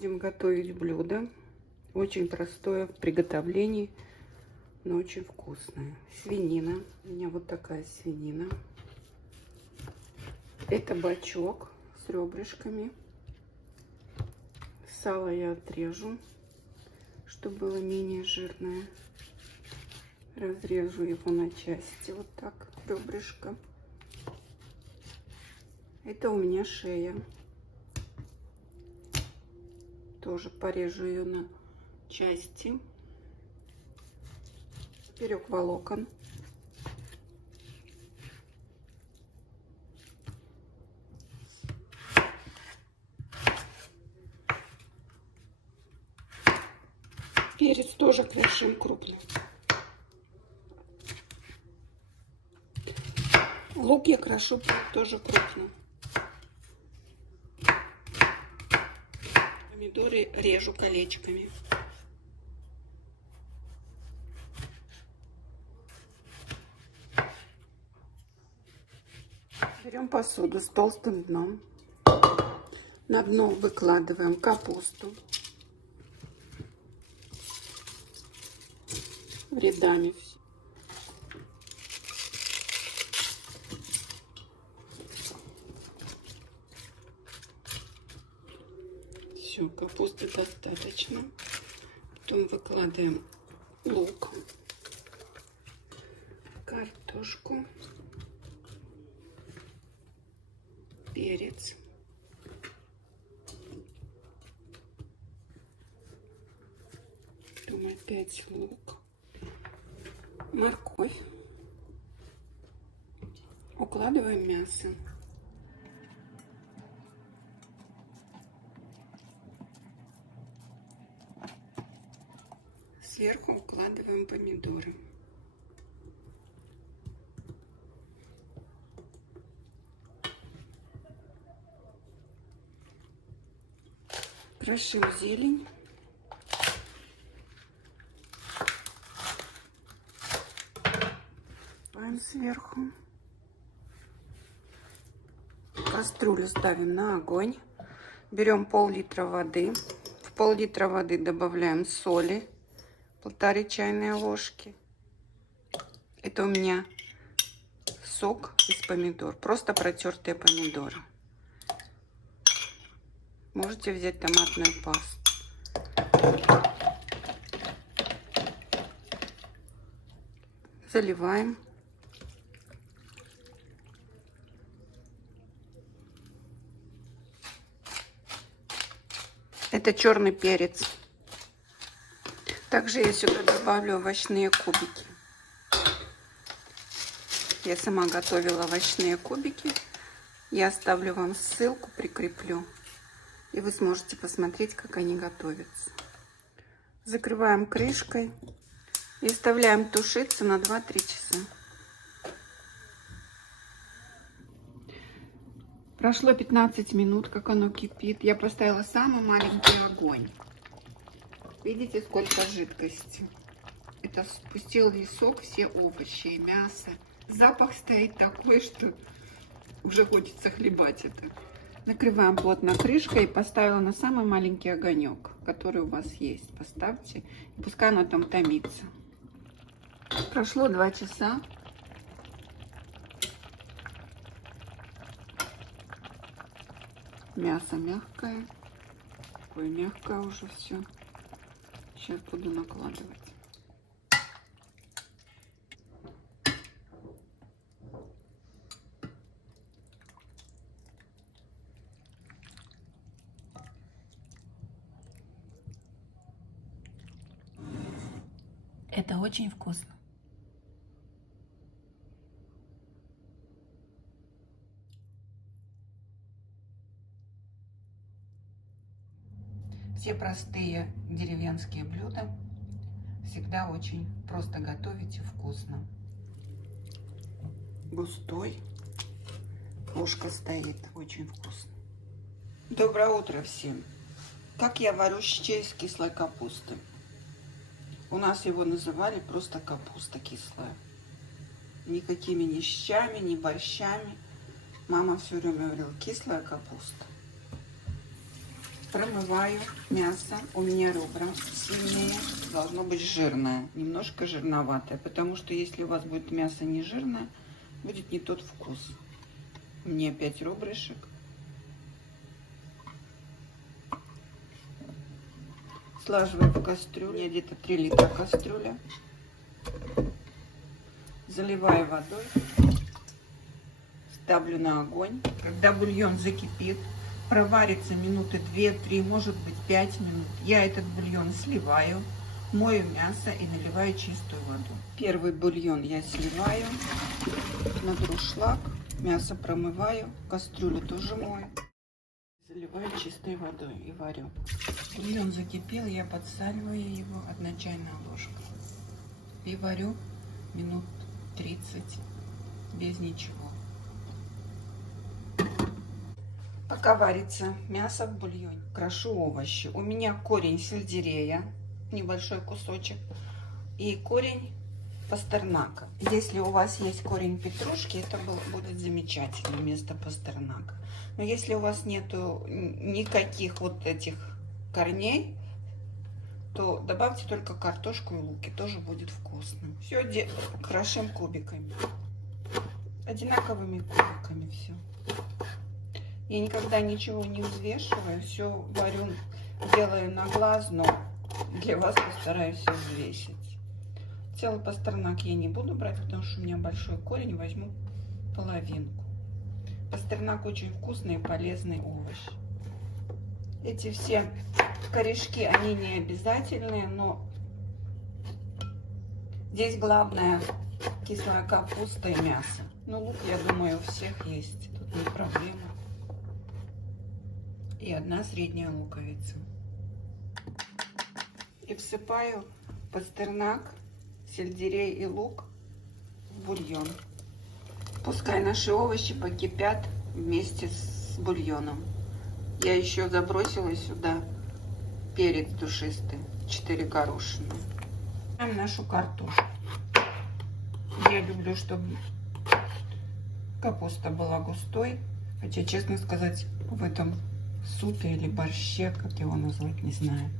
Будем готовить блюдо. Очень простое в приготовлении, но очень вкусное. Свинина. У меня вот такая свинина. Это бачок с ребрышками. Сало я отрежу, чтобы было менее жирное. Разрежу его на части, вот так, ребрышко. Это у меня шея. Тоже порежу ее на части. Поперек волокон. Перец тоже крошим крупно. Лук я крошу тоже крупно. Помидоры режу колечками. Берем посуду с толстым дном. На дно выкладываем капусту рядами. Все, капусты достаточно. Потом выкладываем лук, картошку, перец, потом опять лук, морковь. Укладываем мясо. Сверху укладываем помидоры. Крошим зелень. Сверху. Кастрюлю ставим на огонь. Берем пол-литра воды. В пол-литра воды добавляем соли. 1,5 чайной ложки. Это у меня сок из помидор. Просто протертые помидоры. Можете взять томатную пасту. Заливаем. Это черный перец. Также я сюда добавлю овощные кубики. Я сама готовила овощные кубики. Я оставлю вам ссылку, прикреплю. И вы сможете посмотреть, как они готовятся. Закрываем крышкой и оставляем тушиться на 2-3 часа. Прошло 15 минут, как оно кипит. Я поставила самый маленький огонь. Видите, сколько жидкости? Это спустил весь сок, все овощи и мясо. Запах стоит такой, что уже хочется хлебать это. Накрываем плотно крышкой и поставила на самый маленький огонек, который у вас есть. Поставьте, пускай оно там томится. Прошло 2 часа. Мясо мягкое. Такое мягкое уже все. Сейчас буду накладывать. Это очень вкусно. Все простые деревенские блюда всегда очень просто готовить и вкусно. Густой. Ложка стоит. Очень вкусно. Доброе утро всем. Как я варю щей из кислой капусты? У нас его называли просто капуста кислая. Никакими ни щами, ни борщами. Мама все время говорила: кислая капуста. Промываю мясо. У меня ребра свиные. Должно быть жирное. Немножко жирноватое. Потому что если у вас будет мясо не жирное, будет не тот вкус. Мне 5 ребрышек. Слаживаю в кастрюлю. У меня где-то 3 литра кастрюля. Заливаю водой. Ставлю на огонь. Когда бульон закипит, проварится минуты 2-3, может быть 5 минут. Я этот бульон сливаю, мою мясо и наливаю чистую воду. Первый бульон я сливаю на дуршлаг, мясо промываю, кастрюлю тоже мою. Заливаю чистой водой и варю. Бульон закипел, я подсаливаю его, 1 чайная ложка. И варю минут 30 без ничего. Пока варится мясо в бульоне, крошу овощи. У меня корень сельдерея, небольшой кусочек, и корень пастернака. Если у вас есть корень петрушки, это будет замечательно вместо пастернака. Но если у вас нету никаких вот этих корней, то добавьте только картошку и лук, и тоже будет вкусно. Все крошим кубиками, одинаковыми кубиками все. Я никогда ничего не взвешиваю, все варю, делаю на глаз, но для вас постараюсь все взвесить. Целый пастернак я не буду брать, потому что у меня большой корень, возьму половинку. Пастернак очень вкусный и полезный овощ. Эти все корешки, они не обязательные, но здесь главное кислая капуста и мясо. Ну, лук, я думаю, у всех есть, тут не проблема. И 1 средняя луковица. И всыпаю пастернак, сельдерей и лук в бульон. Пускай наши овощи покипят вместе с бульоном. Я еще забросила сюда перец душистый, 4 горошины. Нашу картошку. Я люблю, чтобы капуста была густой. Хотя, честно сказать, в этом супе или борще, как его назвать, не знаю.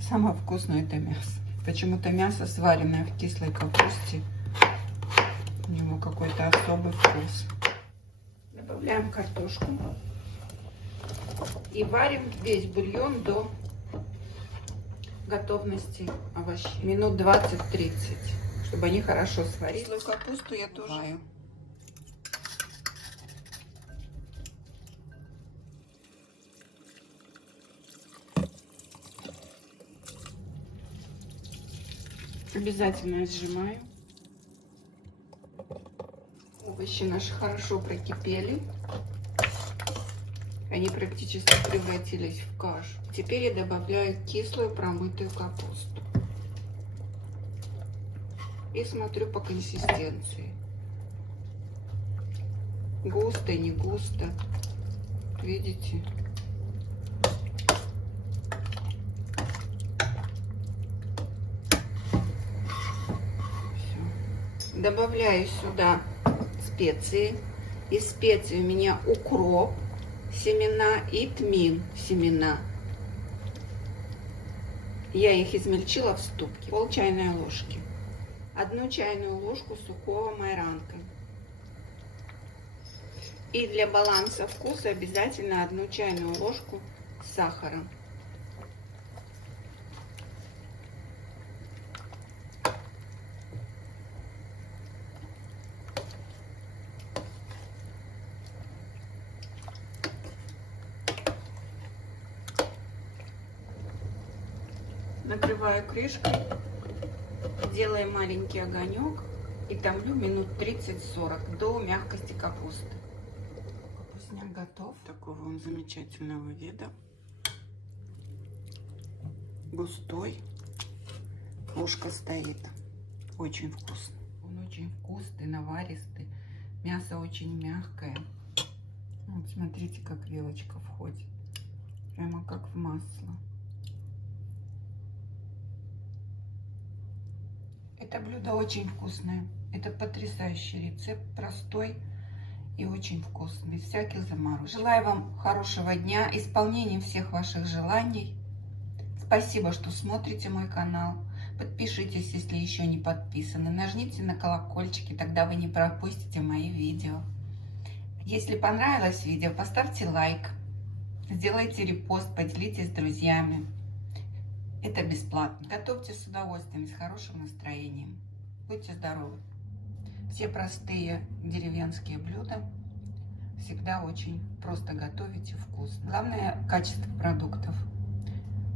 Самое вкусное это мясо. Почему-то мясо, сваренное в кислой капусте, у него какой-то особый вкус. Добавляем картошку и варим весь бульон до готовности овощей. Минут 20-30, чтобы они хорошо сварились. Кислую капусту я тоже варю. Обязательно сжимаю. Овощи наши хорошо прокипели. Они практически превратились в кашу. Теперь я добавляю кислую промытую капусту. И смотрю по консистенции. Густо, не густо. Видите? Добавляю сюда специи. Из специй у меня укроп, семена и тмин, семена. Я их измельчила в ступке. Пол чайной ложки. 1 чайную ложку сухого майранка. И для баланса вкуса обязательно 1 чайную ложку сахара. Накрываю крышкой, делаю маленький огонек и томлю минут 30-40 до мягкости капусты. Капустняк готов. Такого он замечательного вида. Густой. Ушко стоит. Очень вкусно. Он очень вкусный, наваристый. Мясо очень мягкое. Вот смотрите, как вилочка входит. Прямо как в масло. Это блюдо очень вкусное. Это потрясающий рецепт, простой и очень вкусный, всяких заморозок. Желаю вам хорошего дня, исполнения всех ваших желаний. Спасибо, что смотрите мой канал. Подпишитесь, если еще не подписаны. Нажмите на колокольчики, тогда вы не пропустите мои видео. Если понравилось видео, поставьте лайк, сделайте репост, поделитесь с друзьями. Это бесплатно. Готовьте с удовольствием, с хорошим настроением. Будьте здоровы. Все простые деревенские блюда всегда очень просто готовить и вкусно. Главное – качество продуктов.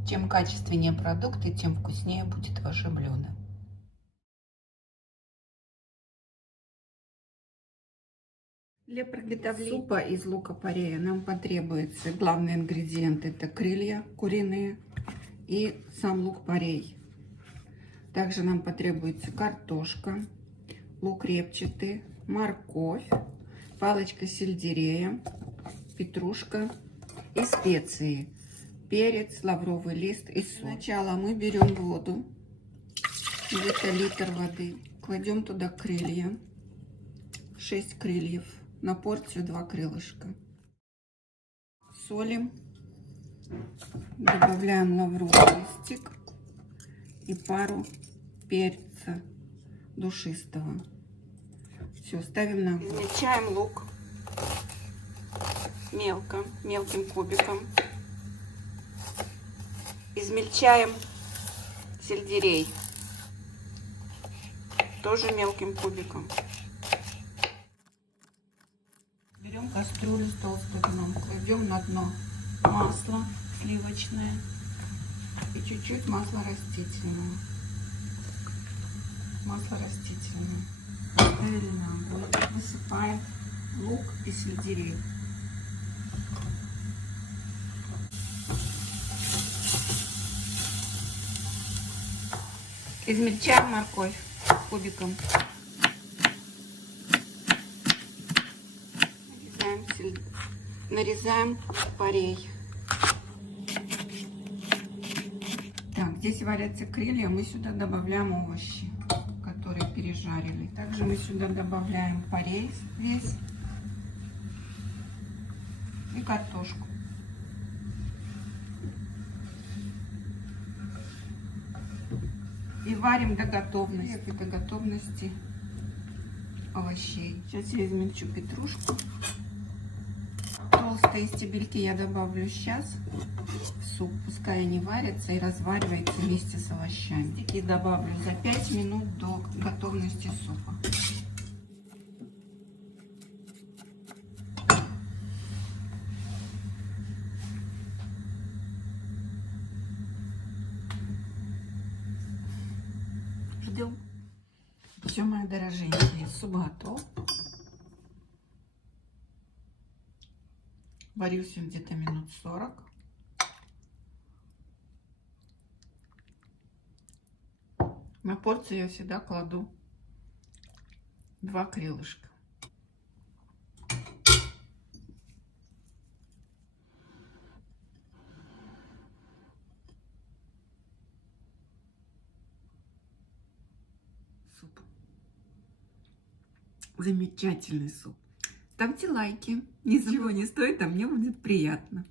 Чем качественнее продукты, тем вкуснее будет ваше блюдо. Для приготовления супа из лука-порея нам потребуется главный ингредиент – это крылья куриные и сам лук-порей. Также нам потребуется картошка, лук репчатый, морковь, палочка сельдерея, петрушка и специи, перец, лавровый лист и соль. Сначала мы берем воду, где-то литр воды, кладем туда крылья, 6 крыльев, на порцию 2 крылышка. Солим, добавляем лавровый листик и пару перца душистого. Все, ставим на огонь. Измельчаем лук мелко, мелким кубиком. Измельчаем сельдерей тоже мелким кубиком. Берем кастрюлю с толстым дном, кладем на дно масло сливочное и чуть-чуть масла растительного. Масло растительное. Поставили на огонь. Высыпаем лук и сельдерей. Измельчаем морковь кубиком. Нарезаем порей. Так, здесь варятся крылья, мы сюда добавляем овощи, которые пережарили. Также мы сюда добавляем порей весь и картошку. И варим до готовности овощей. Сейчас я измельчу петрушку. Толстые стебельки я добавлю сейчас в суп. Пускай они варятся и развариваются вместе с овощами. И добавлю за 5 минут до готовности супа. Ждем. Все, мои дорогие, суп готов. Варился где-то минут 40. На порцию я всегда кладу 2 крылышка. Суп. Замечательный суп. Ставьте лайки. Ничего не стоит, а мне будет приятно.